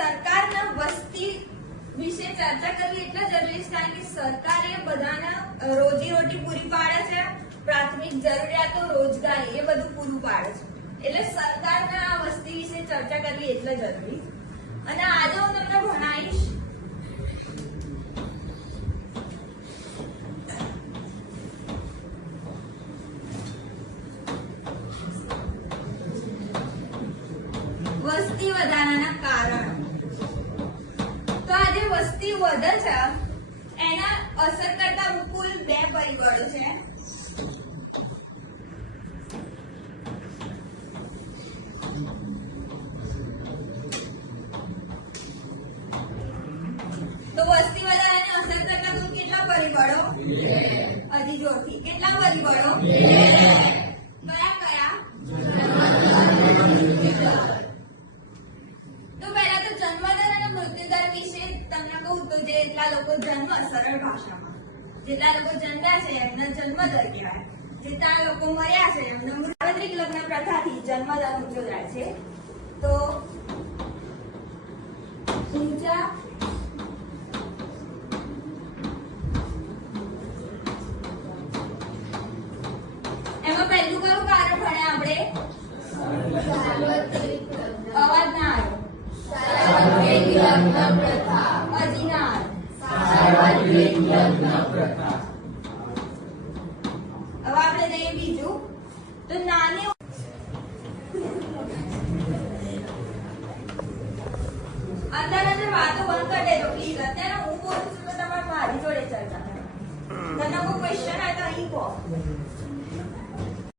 સરકારના વસ્તી વિશે ચર્ચા કરવી એટલે જરૂરી છે કારણ કે સરકારે બધાને રોજીરોટી પૂરી પાડે છે, પ્રાથમિક જરૂરિયાતો, રોજગારી એ બધું પૂરું પાડે છે. એટલે સરકારના આ વસ્તી વિશે ચર્ચા કરવી એટલે જરૂરી. અને આજે હું તમને ભણાવીશ વસ્તી વધારાના કારણો. તો આ જે વસ્તી વધે છે એના અસર કરતા કુલ 2 પરિબળો છે. તો વસ્તી વધારાને અસર કરતા કુલ કેટલા પરિબળો? 2. હજી જોરથી કેટલા પરિબળો? 2. કયા કયા? તો પહેલા તો જન્મદર અને મૃત્યુદર વિશે તમને કહું તો જેટલા લોકો જન્મ, સરળ ભાષામાં જેટલા લોકો જન્મ્યા છે એમનો જન્મદર કહેવાય, જેટલા લોકો મર્યા છે એમનો સાર્વત્રિક લગ્ન પ્રથાથી જન્મદર ઊંચો જાય છે. તો ઊંચા એમાં પહેલું કયું કારણ ભણ્યા આપણે? અવાજ ના આવ્યો. સાર્વત્રિક લગ્ન પ્રથા. હજી ના આવ્યો. સાર્વત્રિક લગ્ન પ્રથા. હવે આપણે લઈએ બીજું. તો નાની અંદર વાતો બંધ કરી દેજો પ્લીઝ. અત્યારે હું બોલું છું તો તમારે મારી જોડે ચર્ચા કરો. તમને કોઈ ક્વેશ્ચન હોય તો અહીં કહો.